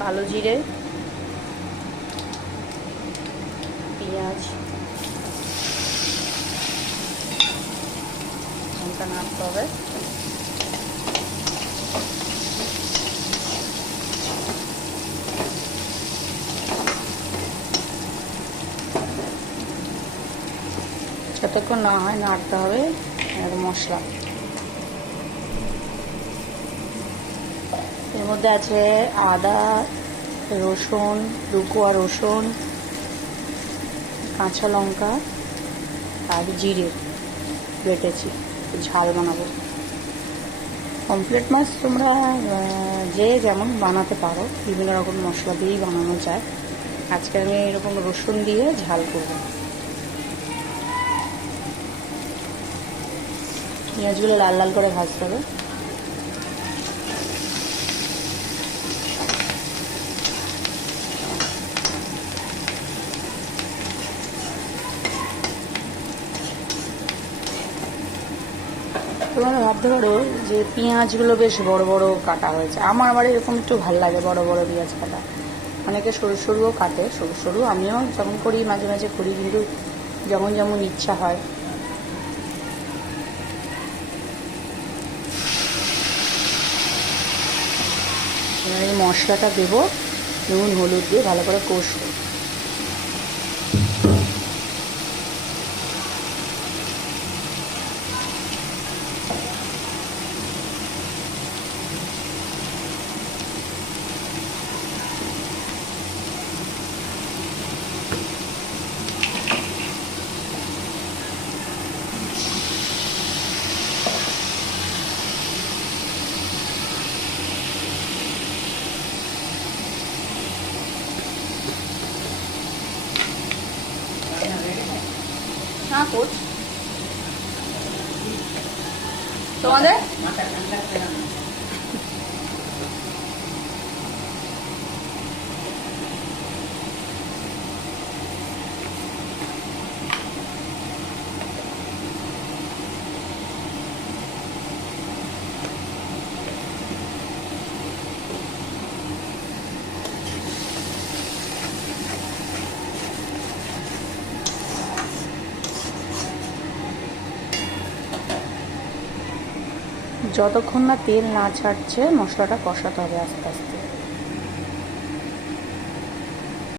কালো জিরে, পেঁয়াজ, লঙ্কা নাড়তে হবে। যতক্ষণ না হয় নাড়তে হবে। আর মশলা এর মধ্যে আছে আদা, রসুন, 2 কোয়া রসুন, কাঁচা লঙ্কা আর জিরে বেটেছি, ঝাল বানাবো। পমফ্রেট মাছ তোমরা যে যেমন বানাতে পারো, বিভিন্ন রকম মশলা দিয়েই বানানো যায়। আজকে আমি এরকম রসুন দিয়ে ঝাল করব। পেঁয়াজগুলো লাল লাল করে ভাজতে হবে। তোমরা ভাবতে পারো যে পেঁয়াজগুলো বেশ বড় বড় কাটা হয়েছে। আমার আবার এরকম একটু ভালো লাগে বড় বড় পেঁয়াজ কাটা। অনেকে সরু সরুও কাটে, সরু সরু আমিও যেমন করি মাঝে মাঝে করি, কিন্তু যেমন যেমন ইচ্ছা হয়। এবার এই মশলাটা দেবো, নুন হলুদ দিয়ে ভালো করে কষবো। হ্যাঁ কোচ, তোমাদের যতক্ষণ না তেল না ছাড়ছে মশলাটা কষাতে হবে আস্তে আস্তে।